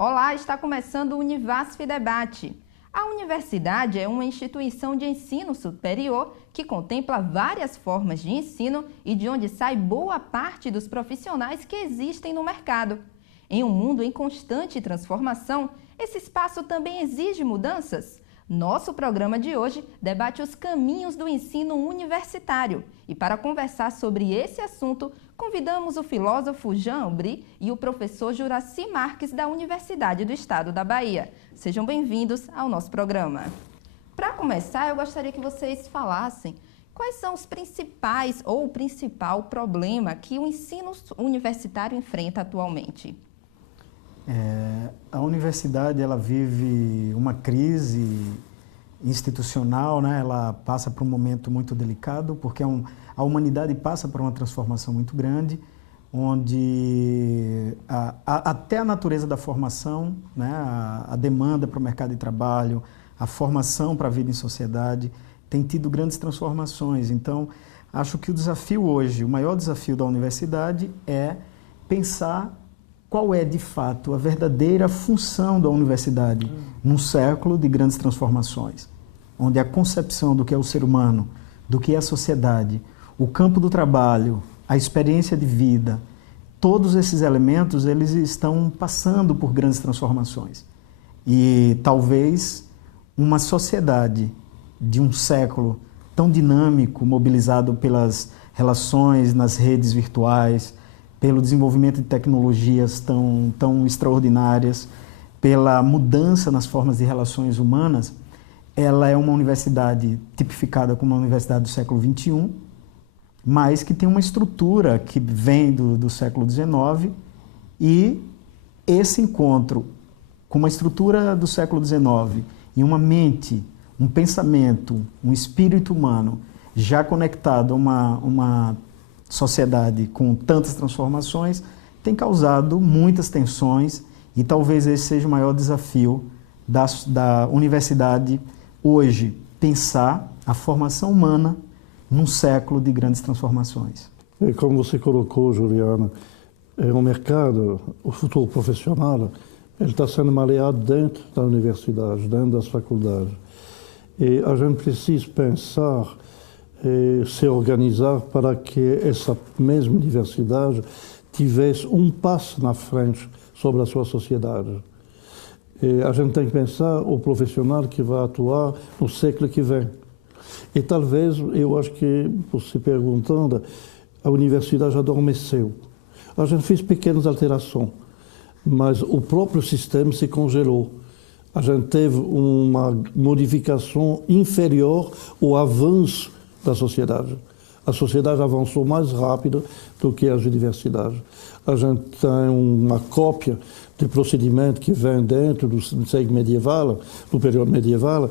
Olá, está começando o Univasf Debate. A universidade é uma instituição de ensino superior que contempla várias formas de ensino e de onde sai boa parte dos profissionais que existem no mercado. Em um mundo em constante transformação, esse espaço também exige mudanças. Nosso programa de hoje debate os caminhos do ensino universitário. E para conversar sobre esse assunto, convidamos o filósofo Jean Aubry e o professor Juraci Marques da Universidade do Estado da Bahia. Sejam bem-vindos ao nosso programa. Para começar, eu gostaria que vocês falassem quais são os principais ou o principal problema que o ensino universitário enfrenta atualmente. A universidade ela vive uma crise institucional, né? Ela passa por um momento muito delicado, porque a humanidade passa por uma transformação muito grande, onde até a natureza da formação, né? A demanda para o mercado de trabalho, a formação para a vida em sociedade, tem tido grandes transformações. Então, acho que o desafio hoje, o maior desafio da universidade é pensar qual é, de fato, a verdadeira função da universidade num século de grandes transformações, onde a concepção do que é o ser humano, do que é a sociedade, o campo do trabalho, a experiência de vida, todos esses elementos, eles estão passando por grandes transformações. E talvez uma sociedade de um século tão dinâmico, mobilizado pelas relações nas redes virtuais, pelo desenvolvimento de tecnologias tão extraordinárias, pela mudança nas formas de relações humanas, ela é uma universidade tipificada como uma universidade do século XXI, mas que tem uma estrutura que vem do século XIX, e esse encontro com uma estrutura do século XIX e uma mente, um pensamento, um espírito humano já conectado a uma sociedade com tantas transformações, tem causado muitas tensões, e talvez esse seja o maior desafio da universidade hoje, pensar a formação humana num século de grandes transformações. E como você colocou, Juliana, o mercado, o futuro profissional, ele está sendo maleado dentro da universidade, dentro das faculdades. E a gente precisa pensar se organizar para que essa mesma universidade tivesse um passo na frente sobre a sua sociedade. E a gente tem que pensar o profissional que vai atuar no século que vem. E talvez, eu acho que, por se perguntando, a universidade adormeceu. A gente fez pequenas alterações, mas o próprio sistema se congelou. A gente teve uma modificação inferior ao avanço da sociedade. A sociedade avançou mais rápido do que as universidades. A gente tem uma cópia de procedimento que vem dentro do século medieval, do período medieval.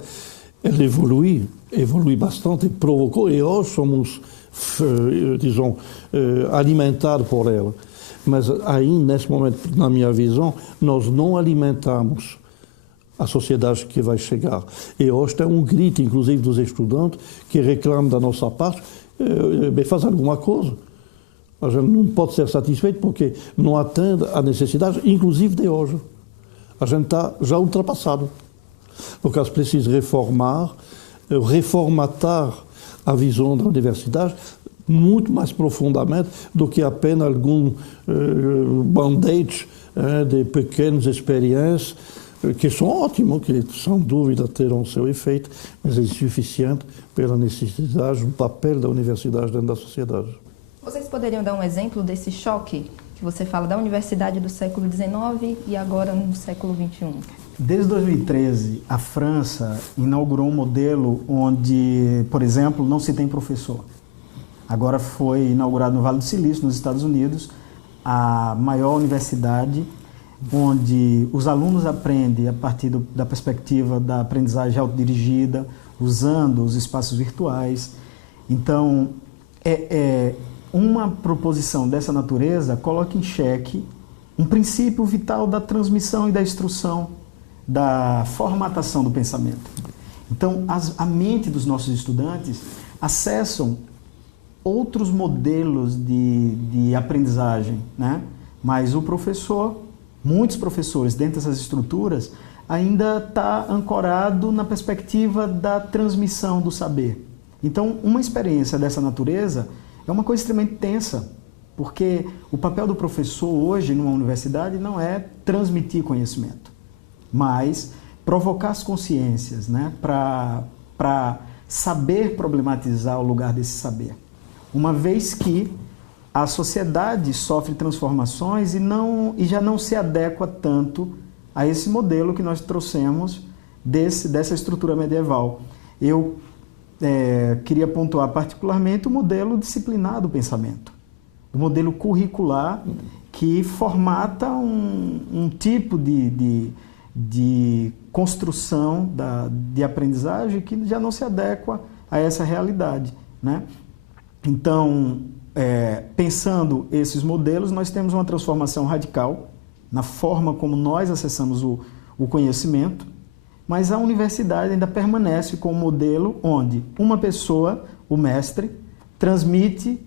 Ele evolui bastante, provocou, e hoje somos, alimentados por ela. Mas aí, nesse momento, na minha visão, nós não alimentamos a sociedade que vai chegar. E hoje tem um grito, inclusive, dos estudantes que reclamam da nossa parte, faz alguma coisa. A gente não pode ser satisfeito porque não atende à necessidade, inclusive de hoje. A gente está já ultrapassado. No caso, precisa reformatar a visão da universidade muito mais profundamente do que apenas algum band-aid de pequenas experiências, que são ótimos, que sem dúvida terão seu efeito, mas é insuficiente pela necessidade do papel da universidade dentro da sociedade. Vocês poderiam dar um exemplo desse choque que você fala da universidade do século XIX e agora no século XXI? Desde 2013, a França inaugurou um modelo onde, por exemplo, não se tem professor. Agora foi inaugurado no Vale do Silício, nos Estados Unidos, a maior universidade onde os alunos aprendem a partir da perspectiva da aprendizagem autodirigida, usando os espaços virtuais. Então, uma proposição dessa natureza coloca em xeque um princípio vital da transmissão e da instrução, da formatação do pensamento. Então, a mente dos nossos estudantes acessam outros modelos de aprendizagem, né? Mas o professor muitos professores dentro dessas estruturas ainda está ancorado na perspectiva da transmissão do saber. Então, uma experiência dessa natureza é uma coisa extremamente tensa, porque o papel do professor hoje numa universidade não é transmitir conhecimento, mas provocar as consciências, né, para saber problematizar o lugar desse saber. Uma vez que a sociedade sofre transformações e já não se adequa tanto a esse modelo que nós trouxemos dessa estrutura medieval. Eu queria pontuar particularmente o modelo disciplinar do pensamento, o modelo curricular que formata um tipo de construção de aprendizagem que já não se adequa a essa realidade, né? Então, pensando esses modelos, nós temos uma transformação radical na forma como nós acessamos o conhecimento, mas a universidade ainda permanece com um modelo onde uma pessoa, o mestre, transmite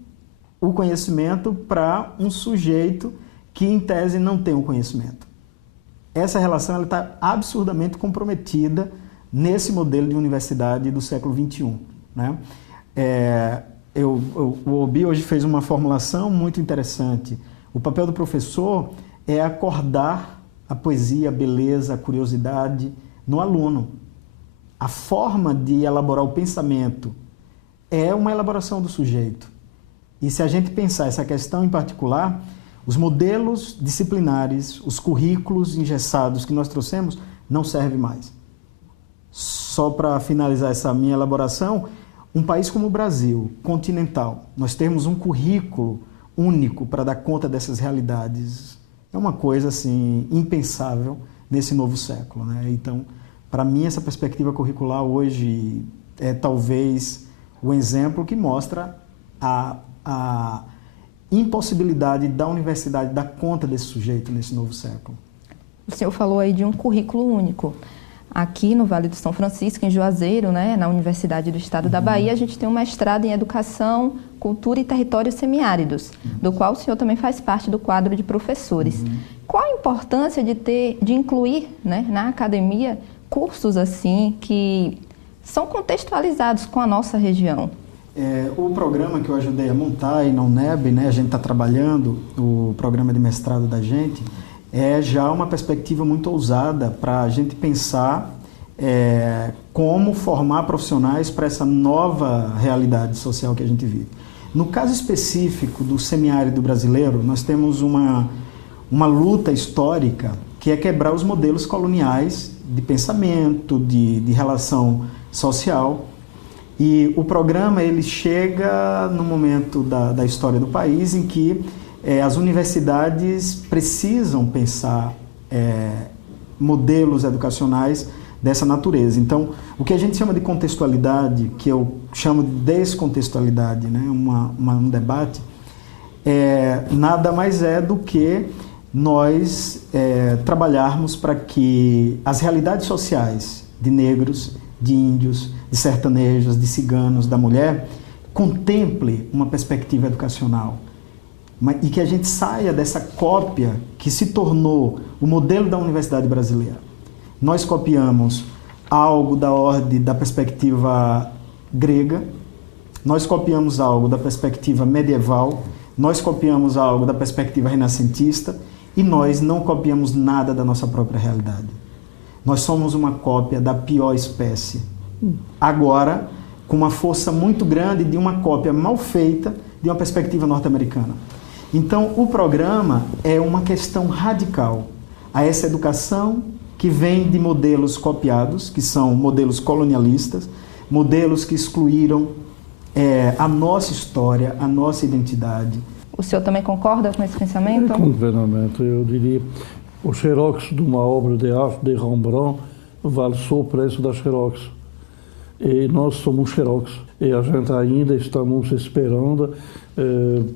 o conhecimento para um sujeito que, em tese, não tem o conhecimento. Essa relação está absurdamente comprometida nesse modelo de universidade do século XXI, né? O Obi hoje fez uma formulação muito interessante. O papel do professor é acordar a poesia, a beleza, a curiosidade no aluno. A forma de elaborar o pensamento é uma elaboração do sujeito. E se a gente pensar essa questão em particular, os modelos disciplinares, os currículos engessados que nós trouxemos não servem mais. Só para finalizar essa minha elaboração, um país como o Brasil, continental, nós temos um currículo único para dar conta dessas realidades. É uma coisa assim impensável nesse novo século, né? Então, para mim, essa perspectiva curricular hoje é talvez o exemplo que mostra a impossibilidade da universidade dar conta desse sujeito nesse novo século. O senhor falou aí de um currículo único. Aqui no Vale do São Francisco, em Juazeiro, né, na Universidade do Estado da Bahia, a gente tem um mestrado em Educação, Cultura e Territórios Semiáridos, do qual o senhor também faz parte do quadro de professores. Qual a importância de incluir, né, na academia cursos assim que são contextualizados com a nossa região? O programa que eu ajudei a montar aí na UNEB, né, a gente está trabalhando, o programa de mestrado da gente, é já uma perspectiva muito ousada para a gente pensar como formar profissionais para essa nova realidade social que a gente vive. No caso específico do semiárido brasileiro, nós temos uma luta histórica que é quebrar os modelos coloniais de pensamento, de relação social. E o programa ele chega no momento da história do país em que as universidades precisam pensar modelos educacionais dessa natureza. Então, o que a gente chama de contextualidade, que eu chamo de descontextualidade, né, um debate, nada mais é do que nós trabalharmos para que as realidades sociais de negros, de índios, de sertanejos, de ciganos, da mulher, contemple uma perspectiva educacional. E que a gente saia dessa cópia que se tornou o modelo da universidade brasileira. Nós copiamos algo da ordem da perspectiva grega, nós copiamos algo da perspectiva medieval, nós copiamos algo da perspectiva renascentista e nós não copiamos nada da nossa própria realidade. Nós somos uma cópia da pior espécie. Agora, com uma força muito grande de uma cópia mal feita de uma perspectiva norte-americana. Então, o programa é uma questão radical a essa educação que vem de modelos copiados, que são modelos colonialistas, modelos que excluíram a nossa história, a nossa identidade. O senhor também concorda com esse pensamento? Completamente. Eu diria, o xerox de uma obra de arte de Rembrandt vale só o preço da xerox. E nós somos xerox. E a gente ainda estamos esperando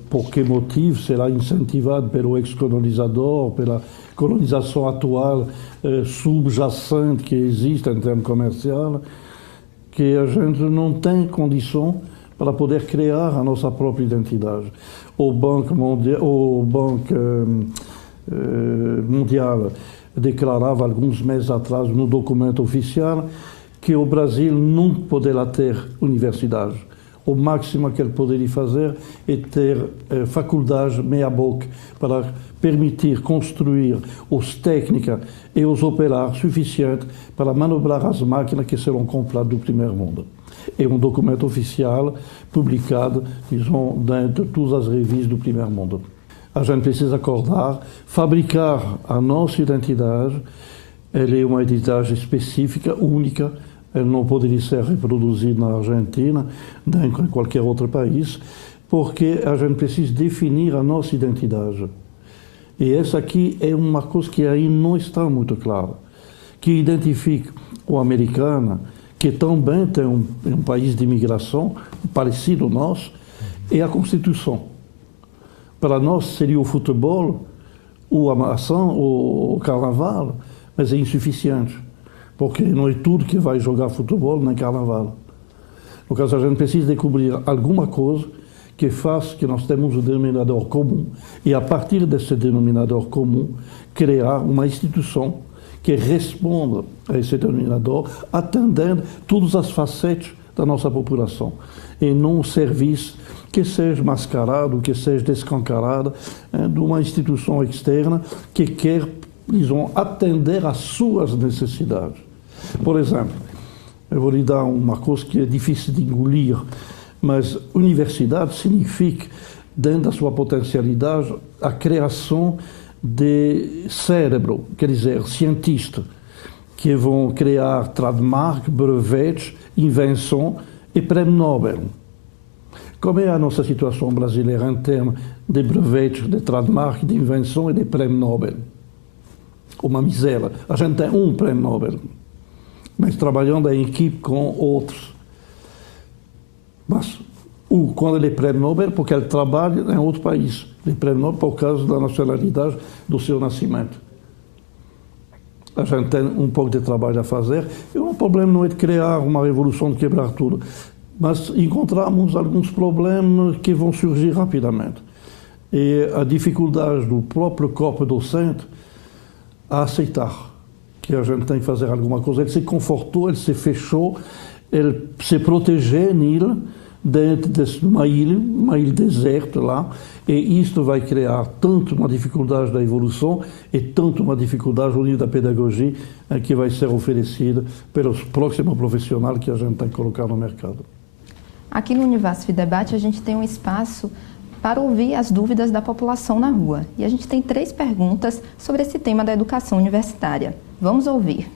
por que motivo será incentivado pelo ex-colonizador, pela colonização atual subjacente que existe em termos comerciais, que a gente não tem condição para poder criar a nossa própria identidade. O Banco Mundial, Mundial declarava alguns meses atrás no documento oficial que o Brasil não poderá ter universidades. O máximo que ele poderia fazer é ter faculdades meia-boca para permitir construir os técnicos e os operários suficientes para manobrar as máquinas que serão compradas do primeiro mundo. É um documento oficial publicado, dentro de todas as revistas do primeiro mundo. A gente precisa acordar, fabricar a nossa identidade. Ela é uma identidade específica, única. Ela não poderia ser reproduzida na Argentina, nem em qualquer outro país, porque a gente precisa definir a nossa identidade. E essa aqui é uma coisa que aí não está muito clara, que identifica o americano, que também tem um país de imigração parecido ao nosso, é a Constituição. Para nós seria o futebol, a maçã, o carnaval, mas é insuficiente, porque não é tudo que vai jogar futebol nem carnaval. No caso, a gente precisa descobrir alguma coisa que faça que nós temos um denominador comum e, a partir desse denominador comum, criar uma instituição que responda a esse denominador, atendendo todas as facetas da nossa população, e não um serviço que seja mascarado, que seja descancarado de uma instituição externa que quer, atender às suas necessidades. Por exemplo, eu vou lhe dar uma coisa que é difícil de engolir, mas universidade significa, dentro da sua potencialidade, a criação de cérebro, quer dizer, cientistas, que vão criar trademark, brevets, invenção e prêmio Nobel. Como é a nossa situação brasileira em termos de brevets, de trademark, de invenção e de prêmio Nobel? Uma miséria. A gente tem um prêmio Nobel, mas trabalhando em equipe com outros. Mas quando ele é prêmio Nobel, porque ele trabalha em outro país. Ele é prêmio Nobel por causa da nacionalidade do seu nascimento. A gente tem um pouco de trabalho a fazer. E o problema não é de criar uma revolução, de quebrar tudo, mas encontramos alguns problemas que vão surgir rapidamente. E a dificuldade do próprio corpo docente a aceitar que a gente tem que fazer alguma coisa. Ele se confortou, ele se fechou, ele se protegeu nele, dentro de uma ilha deserta lá, e isto vai criar tanto uma dificuldade da evolução e tanto uma dificuldade no nível da pedagogia que vai ser oferecida pelos próximos profissionais que a gente tem que colocar no mercado. Aqui no Univasf Debate a gente tem um espaço para ouvir as dúvidas da população na rua. E a gente tem 3 perguntas sobre esse tema da educação universitária. Vamos ouvir.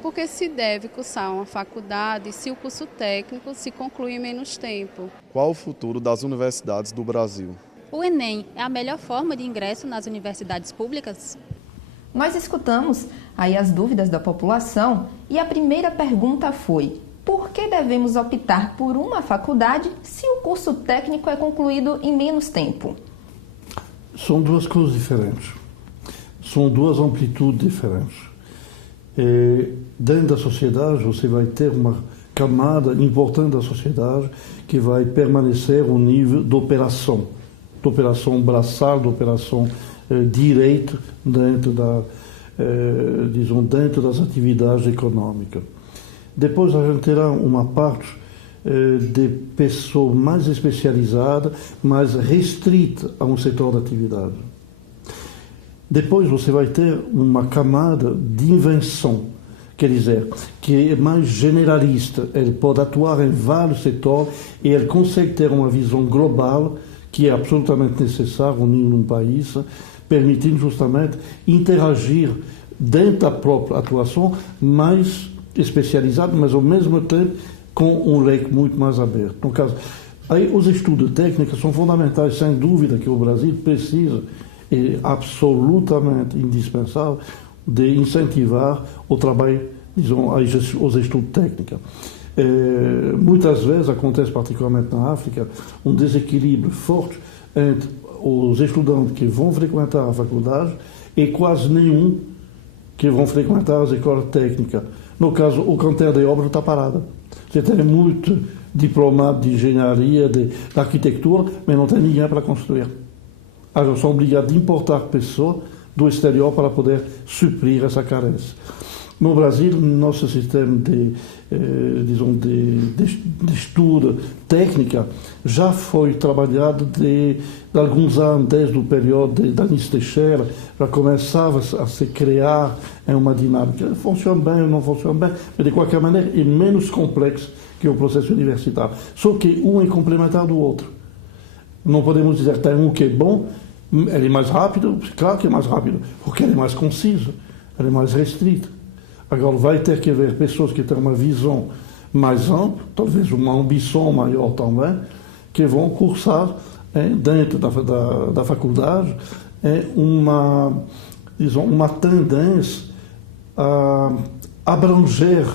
Por que se deve cursar uma faculdade se o curso técnico se conclui em menos tempo? Qual o futuro das universidades do Brasil? O Enem é a melhor forma de ingresso nas universidades públicas? Nós escutamos aí as dúvidas da população e a primeira pergunta foi: por que devemos optar por uma faculdade se o curso técnico é concluído em menos tempo? São duas coisas diferentes. São duas amplitudes diferentes. Dentro da sociedade, você vai ter uma camada importante da sociedade que vai permanecer o nível de operação braçal, de operação direito dentro das atividades econômicas. Depois a gente terá uma parte de pessoa mais especializada, mais restrita a um setor de atividade. Depois você vai ter uma camada de invenção, quer dizer, que é mais generalista. Ele pode atuar em vários setores e ele consegue ter uma visão global que é absolutamente necessária no nível de um país, permitindo justamente interagir dentro da própria atuação mais especializada, mas ao mesmo tempo com um leque muito mais aberto. No caso, aí os estudos técnicos são fundamentais, sem dúvida que o Brasil precisa, é absolutamente indispensável, de incentivar o trabalho, os estudos técnicos. Muitas vezes acontece, particularmente na África, um desequilíbrio forte entre os estudantes que vão frequentar a faculdade e quase nenhum que vão frequentar as escolas técnicas. No caso, o canteiro de obra está parado. Você tem muito diplomado de engenharia, de arquitetura, mas não tem ninguém para construir. Eles são obrigados a importar pessoas do exterior para poder suprir essa carência. No Brasil, nosso sistema de estudo, técnica, já foi trabalhado de alguns anos, desde o período da Anísio Teixeira, já começava a se criar uma dinâmica. Funciona bem ou não funciona bem, mas de qualquer maneira é menos complexo que o processo universitário. Só que um é complementar do outro. Não podemos dizer que tem um que é bom, ele é mais rápido, claro que é mais rápido, porque ele é mais conciso, ele é mais restrito. Agora, vai ter que haver pessoas que têm uma visão mais ampla, talvez uma ambição maior também, que vão cursar dentro da faculdade uma tendência a abranger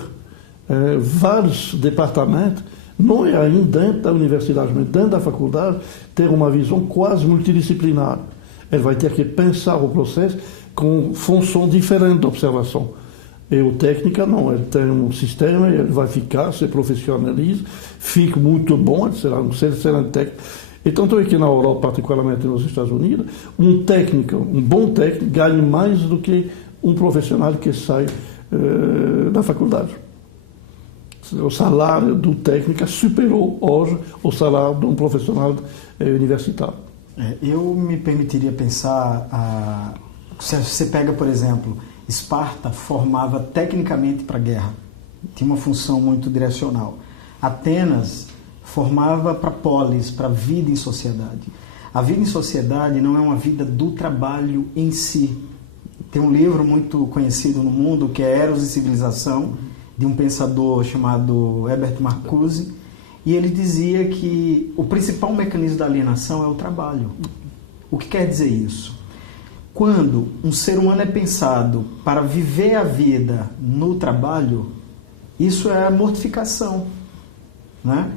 vários departamentos, não é ainda dentro da universidade, mas dentro da faculdade, ter uma visão quase multidisciplinar. Ele vai ter que pensar o processo com função diferente de observação. E o técnica não, ele tem um sistema, ele vai ficar, se profissionaliza, fica muito bom, ele será um excelente técnico. E tanto é que na Europa, particularmente nos Estados Unidos, um bom técnico ganha mais do que um profissional que sai da faculdade. O salário do técnico superou hoje o salário de um profissional universitário. Eu me permitiria pensar, se você pega, por exemplo, Esparta formava tecnicamente para a guerra, tinha uma função muito direcional. Atenas formava para a polis, para a vida em sociedade. A vida em sociedade não é uma vida do trabalho em si. Tem um livro muito conhecido no mundo que é Eros e Civilização, de um pensador chamado Herbert Marcuse, e ele dizia que o principal mecanismo da alienação é o trabalho. O que quer dizer isso? Quando um ser humano é pensado para viver a vida no trabalho, isso é a mortificação, né?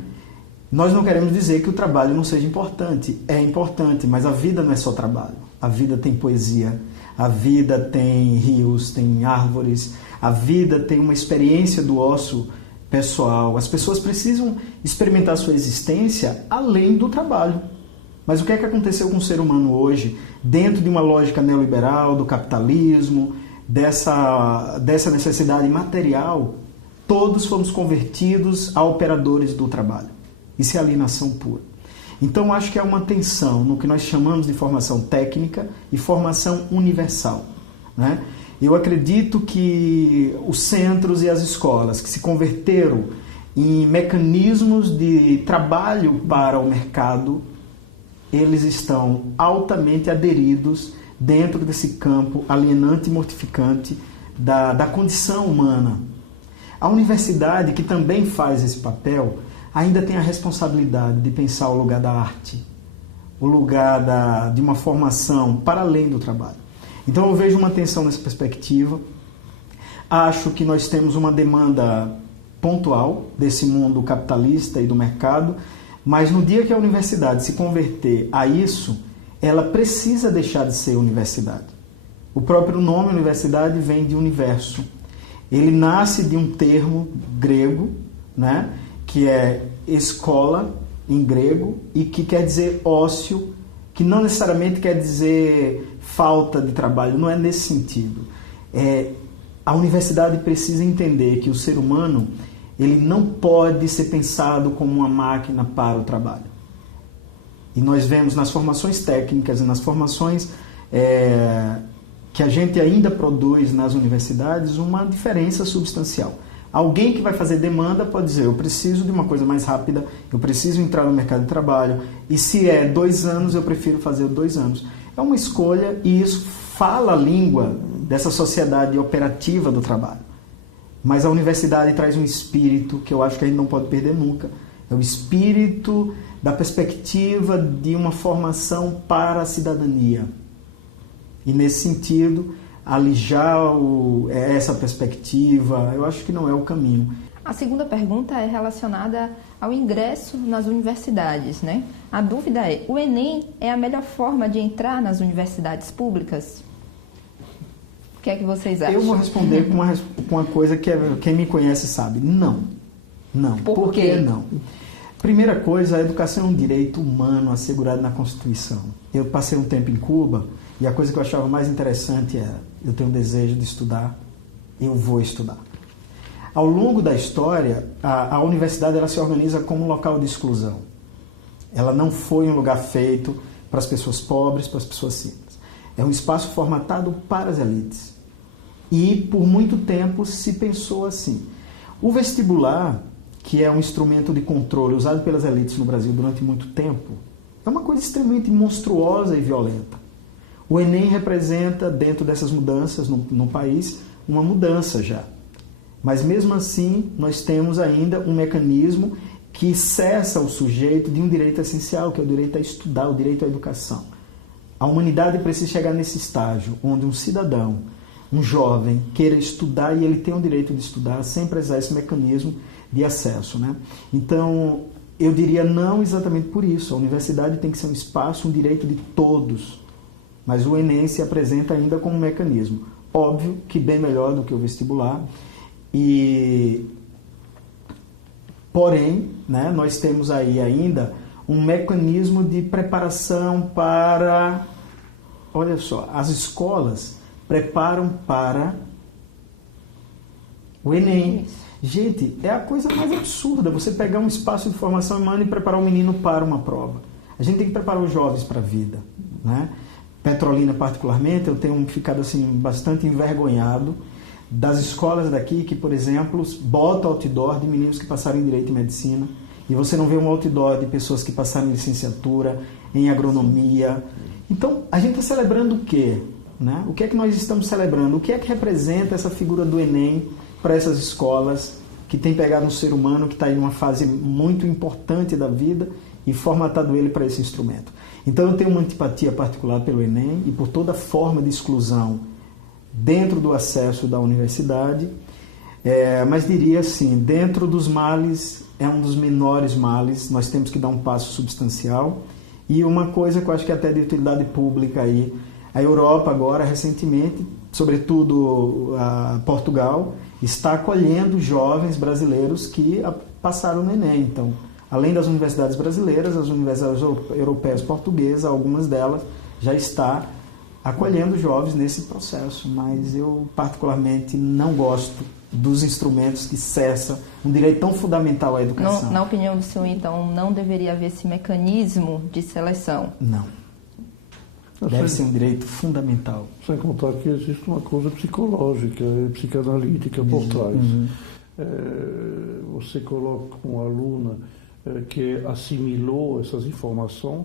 Nós não queremos dizer que o trabalho não seja importante. É importante, mas a vida não é só trabalho. A vida tem poesia, a vida tem rios, tem árvores, a vida tem uma experiência do ócio pessoal. As pessoas precisam experimentar a sua existência além do trabalho. Mas o que é que aconteceu com o ser humano hoje, dentro de uma lógica neoliberal, do capitalismo, dessa necessidade material? Todos fomos convertidos a operadores do trabalho. Isso é alienação pura. Então, acho que há uma tensão no que nós chamamos de formação técnica e formação universal, né? Eu acredito que os centros e as escolas que se converteram em mecanismos de trabalho para o mercado, eles estão altamente aderidos dentro desse campo alienante e mortificante da condição humana. A universidade, que também faz esse papel, ainda tem a responsabilidade de pensar o lugar da arte, o lugar de uma formação para além do trabalho. Então eu vejo uma tensão nessa perspectiva. Acho que nós temos uma demanda pontual desse mundo capitalista e do mercado, mas no dia que a universidade se converter a isso, ela precisa deixar de ser universidade. O próprio nome universidade vem de universo. Ele nasce de um termo grego, né, que é escola em grego e que quer dizer ócio, que não necessariamente quer dizer falta de trabalho, não é nesse sentido. A universidade precisa entender que o ser humano ele não pode ser pensado como uma máquina para o trabalho. E nós vemos nas formações técnicas e nas formações que a gente ainda produz nas universidades uma diferença substancial. Alguém que vai fazer demanda pode dizer, eu preciso de uma coisa mais rápida, eu preciso entrar no mercado de trabalho, e se é 2 anos, eu prefiro fazer 2 anos. É uma escolha e isso fala a língua dessa sociedade operativa do trabalho. Mas a universidade traz um espírito que eu acho que a gente não pode perder nunca. É o espírito da perspectiva de uma formação para a cidadania. E nesse sentido, alijar essa perspectiva, eu acho que não é o caminho. A segunda pergunta é relacionada ao ingresso nas universidades, né? A dúvida é, o Enem é a melhor forma de entrar nas universidades públicas? O que é que vocês acham? Eu vou responder com uma coisa que quem me conhece sabe. Não. Não. Por quê? Não? Primeira coisa, a educação é um direito humano assegurado na Constituição. Eu passei um tempo em Cuba E a coisa que eu achava mais interessante era, eu tenho um desejo de estudar, eu vou estudar. Ao longo da história, a universidade ela se organiza como um local de exclusão. Ela não foi um lugar feito para as pessoas pobres, para as pessoas simples. É um espaço formatado para as elites. E, por muito tempo, se pensou assim. O vestibular, que é um instrumento de controle usado pelas elites no Brasil durante muito tempo, é uma coisa extremamente monstruosa e violenta. O Enem representa, dentro dessas mudanças no país, uma mudança já. Mas, mesmo assim, nós temos ainda um mecanismo que cessa o sujeito de um direito essencial, que é o direito a estudar, o direito à educação. A humanidade precisa chegar nesse estágio onde um cidadão, um jovem, queira estudar e ele tem o direito de estudar sem precisar esse mecanismo de acesso, né? Então, eu diria não exatamente por isso. A universidade tem que ser um espaço, um direito de todos. Mas o Enem se apresenta ainda como um mecanismo. Óbvio que bem melhor do que o vestibular. Porém, né, nós temos aí ainda um mecanismo de preparação para... Olha só, as escolas preparam para o Enem. Gente, é a coisa mais absurda você pegar um espaço de formação humana e preparar um menino para uma prova. A gente tem que preparar os jovens para a vida, né? Petrolina, particularmente, eu tenho ficado assim, bastante envergonhado das escolas daqui que, por exemplo, botam outdoor de meninos que passaram em Direito e Medicina e você não vê um outdoor de pessoas que passaram em licenciatura, em agronomia. Então, a gente está celebrando o quê? Né? O que é que nós estamos celebrando? O que é que representa essa figura do Enem para essas escolas que tem pegado um ser humano que está em uma fase muito importante da vida e formatado ele para esse instrumento? Então, eu tenho uma antipatia particular pelo Enem e por toda forma de exclusão dentro do acesso da universidade, mas diria assim, dentro dos males, é um dos menores males, nós temos que dar um passo substancial. E uma coisa que eu acho que é até de utilidade pública aí, a Europa agora, recentemente, sobretudo a Portugal, está acolhendo jovens brasileiros que passaram no Enem. Então, além das universidades brasileiras, as universidades europeias portuguesas, algumas delas já está acolhendo jovens nesse processo, mas eu particularmente não gosto dos instrumentos que cessam um direito tão fundamental à educação. Na opinião do senhor, então, não deveria haver esse mecanismo de seleção? Não. Deve ser um direito fundamental. Sem contar que existe uma coisa psicológica, psicanalítica por trás. Uhum. Você coloca uma aluna que assimilou essas informações,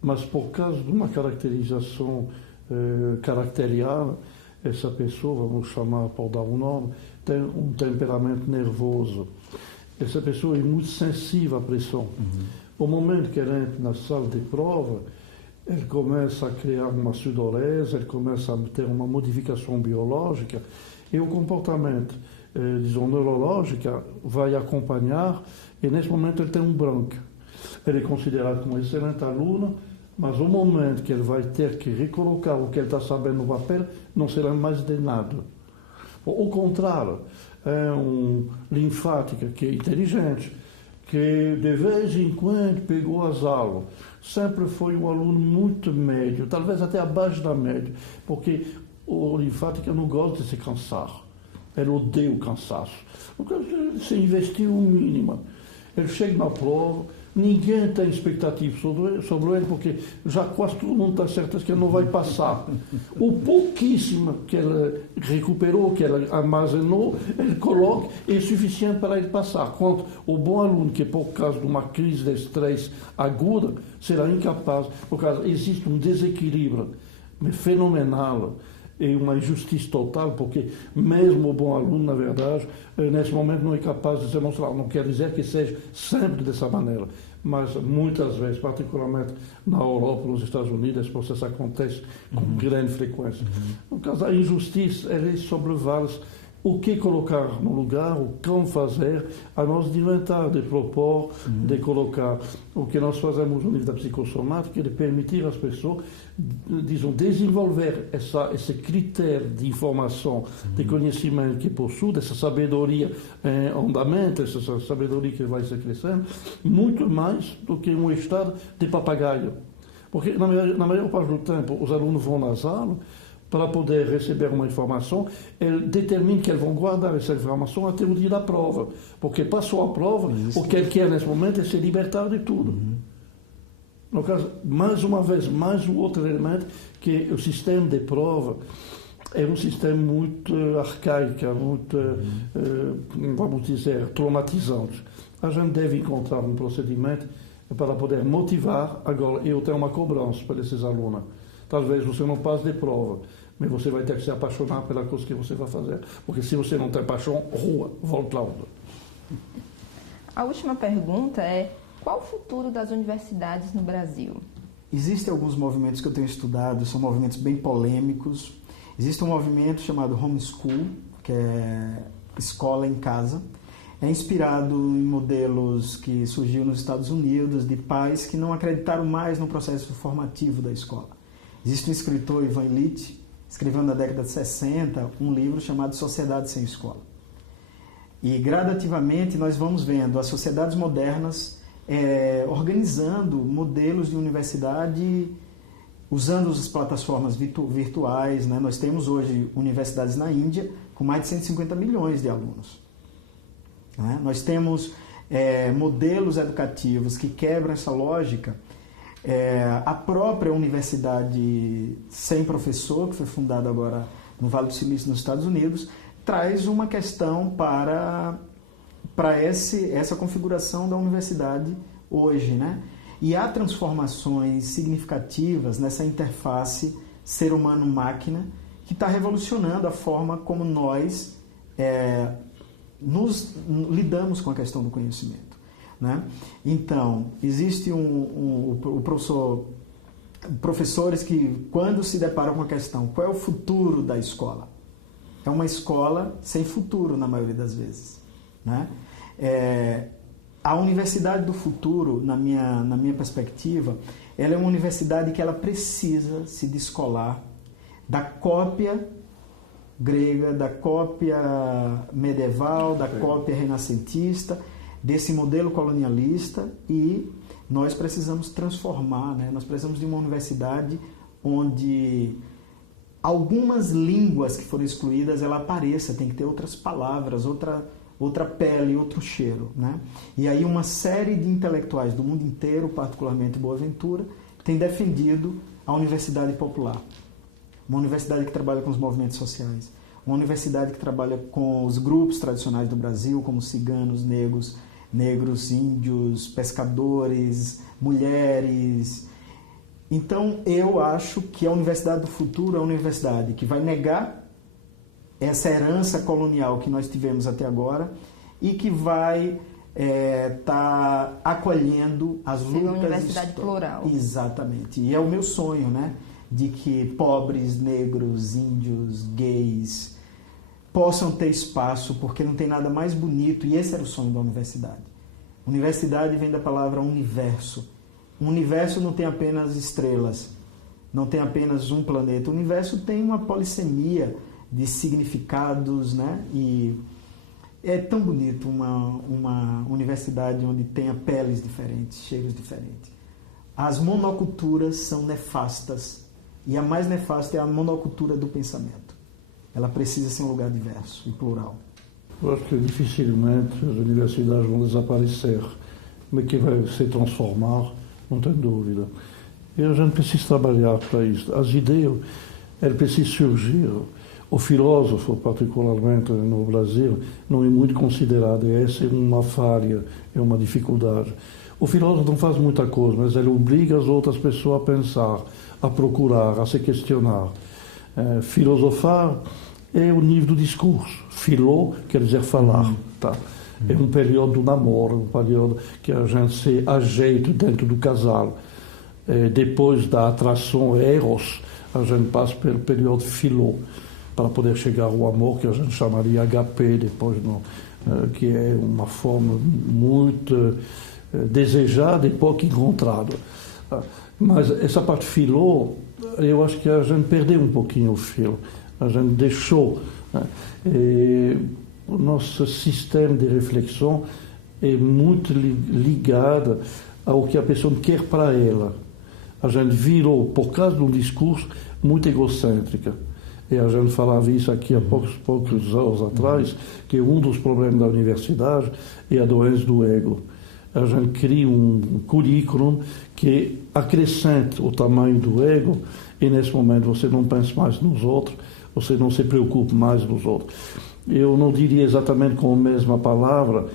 mas por causa de uma caracterização caracterial, essa pessoa, vamos chamar por dar um nome, tem um temperamento nervoso. Essa pessoa é muito sensível à pressão. Uhum. O momento que ela entra na sala de prova, ele começa a criar uma sudorese, ele começa a ter uma modificação biológica e o comportamento, neurológico vai acompanhar e nesse momento ele tem um branco. Ele é considerado como um excelente aluno, mas o momento que ele vai ter que recolocar o que ele está sabendo no papel não será mais de nada. Ao contrário, é um linfática que é inteligente, que de vez em quando pegou as aulas, sempre foi um aluno muito médio, talvez até abaixo da média, porque o linfática não gosta de se cansar, ele odeia o cansaço. Ele se investiu o mínimo. Ele chega na prova, ninguém tem expectativa sobre ele, porque já quase todo mundo está certo que ele não vai passar. O pouquíssimo que ele recuperou, que ele armazenou, ele coloca, é suficiente para ele passar. Quanto o bom aluno, que por causa de uma crise de estresse aguda, será incapaz, por causa existe um desequilíbrio fenomenal e uma injustiça total, porque mesmo o bom aluno, na verdade, nesse momento não é capaz de demonstrar. Não quer dizer que seja sempre dessa maneira, mas muitas vezes, particularmente na Europa, nos Estados Unidos, esse processo acontece com grande frequência. No caso, a injustiça, ela é sobre vários. O que colocar no lugar, o como fazer, a nós de inventar, de propor, de colocar. O que nós fazemos no nível da psicossomática é de permitir às pessoas, desenvolver esse critério de informação, de conhecimento que possui, essa sabedoria em andamento, essa sabedoria que vai se crescendo, muito mais do que um estado de papagaio. Porque na maior parte do tempo, os alunos vão nas aulas para poder receber uma informação, eles determinam que eles vão guardar essa informação até o dia da prova. Porque passou a prova, o que ele quer nesse momento é se libertar de tudo. No caso, mais uma vez, mais um outro elemento, que o sistema de prova é um sistema muito arcaico, muito, vamos dizer, traumatizante. A gente deve encontrar um procedimento para poder motivar. Agora, eu tenho uma cobrança para esses alunos. Talvez você não passe de prova, mas você vai ter que se apaixonar pela coisa que você vai fazer. Porque se você não tem paixão, rua, volta lá. A última pergunta é: qual o futuro das universidades no Brasil? Existem alguns movimentos que eu tenho estudado, são movimentos bem polêmicos. Existe um movimento chamado homeschool, que é escola em casa. É inspirado em modelos que surgiu nos Estados Unidos, de pais que não acreditaram mais no processo formativo da escola. Existe um escritor, Ivan Illich, escreveu na década de 60 um livro chamado Sociedade Sem Escola. E gradativamente nós vamos vendo as sociedades modernas organizando modelos de universidade usando as plataformas virtuais, né? Nós temos hoje universidades na Índia com mais de 150 milhões de alunos. Né? Nós temos modelos educativos que quebram essa lógica. A própria Universidade Sem Professor, que foi fundada agora no Vale do Silício, nos Estados Unidos, traz uma questão para essa configuração da universidade hoje, né? E há transformações significativas nessa interface ser humano-máquina que está revolucionando a forma como nós lidamos com a questão do conhecimento, né? Então, existe professores que, quando se deparam com a questão qual é o futuro da escola, é uma escola sem futuro na maioria das vezes, né? A universidade do futuro, na minha perspectiva, ela é uma universidade que ela precisa se descolar da cópia grega, da cópia medieval, da cópia renascentista, desse modelo colonialista, e nós precisamos transformar, né? Nós precisamos de uma universidade onde algumas línguas que foram excluídas, ela apareça, tem que ter outras palavras, outra pele, outro cheiro, né? E aí uma série de intelectuais do mundo inteiro, particularmente Boaventura, tem defendido a universidade popular. Uma universidade que trabalha com os movimentos sociais. Uma universidade que trabalha com os grupos tradicionais do Brasil, como ciganos, negros, índios, pescadores, mulheres. Então, eu acho que a universidade do futuro é uma universidade que vai negar essa herança colonial que nós tivemos até agora e que vai tá acolhendo as lutas. Uma universidade plural. Exatamente. E é o meu sonho, né? De que pobres, negros, índios, gays possam ter espaço, porque não tem nada mais bonito, e esse era o sonho da universidade. Universidade vem da palavra universo. O universo não tem apenas estrelas, não tem apenas um planeta. O universo tem uma polissemia de significados, né? E é tão bonito uma universidade onde tenha peles diferentes, cheiros diferentes. As monoculturas são nefastas, e a mais nefasta é a monocultura do pensamento. Ela precisa ser um lugar diverso e plural. Eu acho que dificilmente as universidades vão desaparecer, mas que vai se transformar, não tem dúvida. E a gente precisa trabalhar para isso. As ideias, elas precisam surgir. O filósofo, particularmente no Brasil, não é muito considerado, e essa é uma falha, é uma dificuldade. O filósofo não faz muita coisa, mas ele obriga as outras pessoas a pensar, a procurar, a se questionar. Filosofar é o nível do discurso. Filó quer dizer falar. Tá? É um período do namoro, um período que a gente se ajeita dentro do casal. Depois da atração eros, a gente passa pelo período filó, para poder chegar ao amor, que a gente chamaria HP depois, que é uma forma muito desejada e pouco encontrada. Mas essa parte filó, eu acho que a gente perdeu um pouquinho o filo, a gente deixou. O nosso sistema de reflexão é muito ligado ao que a pessoa quer para ela. A gente virou, por causa de um discurso muito egocêntrico. E a gente falava isso aqui há poucos anos atrás, que um dos problemas da universidade é a doença do ego. A gente cria um currículo que acrescente o tamanho do ego e, nesse momento, você não pensa mais nos outros, você não se preocupa mais nos outros. Eu não diria exatamente com a mesma palavra,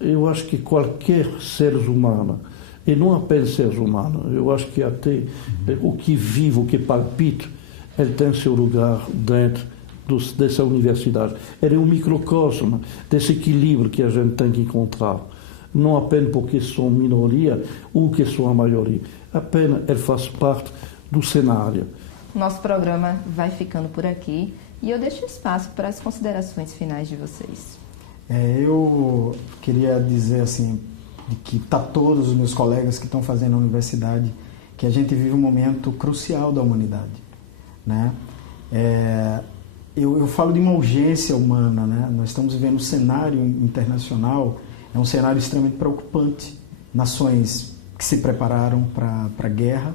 eu acho que qualquer ser humano, e não apenas seres humanos, eu acho que até o que vive, o que palpita, ele tem seu lugar dentro dessa universidade. Ele é um microcosmo desse equilíbrio que a gente tem que encontrar. Não apenas porque são minoria ou que são a maioria, apenas ele faz parte do cenário. Nosso programa vai ficando por aqui e eu deixo espaço para as considerações finais de vocês. Eu queria dizer assim, de que para todos os meus colegas que estão fazendo a universidade, que a gente vive um momento crucial da humanidade, né? Eu falo de uma urgência humana, né? Nós estamos vivendo um cenário internacional, é um cenário extremamente preocupante. Nações que se prepararam para a guerra,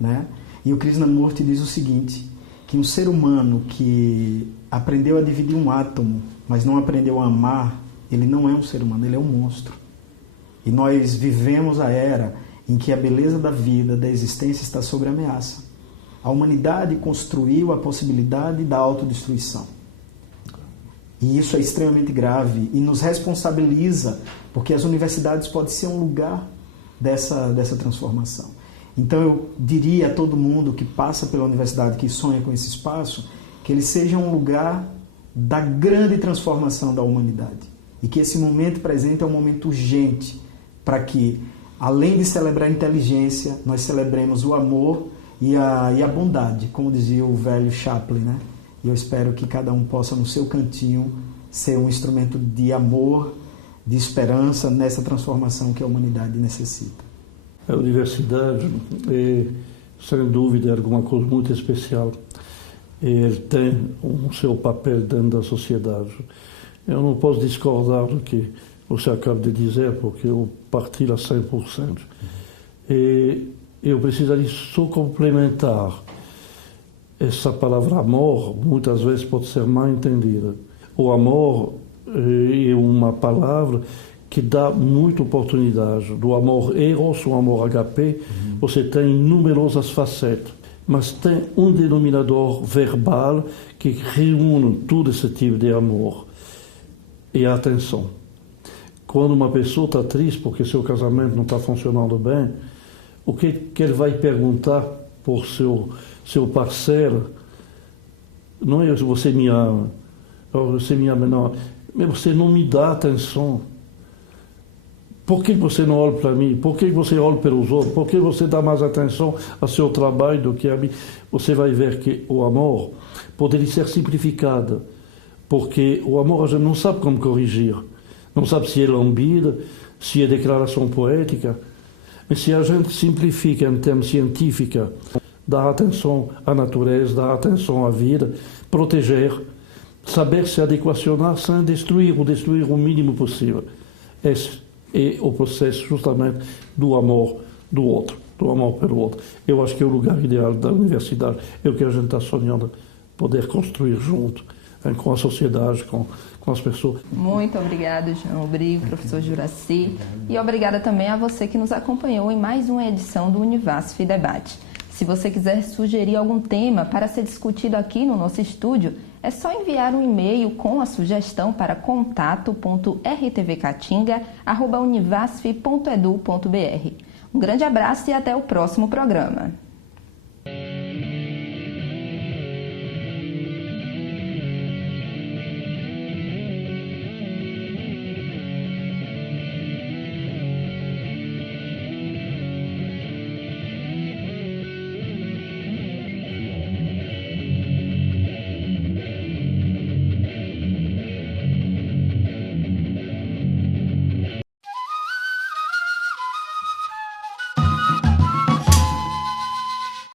né? E o Krishnamurti diz o seguinte, que um ser humano que aprendeu a dividir um átomo, mas não aprendeu a amar, ele não é um ser humano, ele é um monstro. E nós vivemos a era em que a beleza da vida, da existência está sob ameaça. A humanidade construiu a possibilidade da autodestruição. E isso é extremamente grave e nos responsabiliza, porque as universidades podem ser um lugar dessa transformação. Então eu diria a todo mundo que passa pela universidade, que sonha com esse espaço, que ele seja um lugar da grande transformação da humanidade. E que esse momento presente é um momento urgente para que, além de celebrar a inteligência, nós celebremos o amor e a bondade, como dizia o velho Chaplin, né? E eu espero que cada um possa, no seu cantinho, ser um instrumento de amor, de esperança nessa transformação que a humanidade necessita. A universidade é, sem dúvida, alguma coisa muito especial. Ele tem o seu papel dentro da sociedade. Eu não posso discordar do que você acaba de dizer, porque eu partilho a 100%. E eu precisaria só complementar. Essa palavra amor, muitas vezes, pode ser mal entendida. O amor é uma palavra que dá muita oportunidade. Do amor Eros, o amor HP, você tem numerosas facetas, mas tem um denominador verbal que reúne todo esse tipo de amor. E a atenção. Quando uma pessoa está triste porque seu casamento não está funcionando bem, o que ele vai perguntar por seu parceiro? Não é se você me ama, ou você me ama, não. Mas você não me dá atenção. Por que você não olha para mim? Por que você olha pelos outros? Por que você dá mais atenção ao seu trabalho do que a mim? Você vai ver que o amor poderia ser simplificado, porque o amor a gente não sabe como corrigir. Não sabe se é lambida, se é declaração poética. Mas se a gente simplifica em termos científicos, dá atenção à natureza, dá atenção à vida, proteger, saber se adequacionar sem destruir, ou destruir o mínimo possível. Esse é o processo justamente do amor do outro, do amor pelo outro. Eu acho que é o lugar ideal da universidade, é o que a gente está sonhando poder construir junto, com a sociedade, com as pessoas. Muito obrigada, João Brigo, professor Juraci, e obrigada também a você que nos acompanhou em mais uma edição do Univasf Debate. Se você quiser sugerir algum tema para ser discutido aqui no nosso estúdio, é só enviar um e-mail com a sugestão para contato.rtvcatinga@univasf.edu.br. Um grande abraço e até o próximo programa.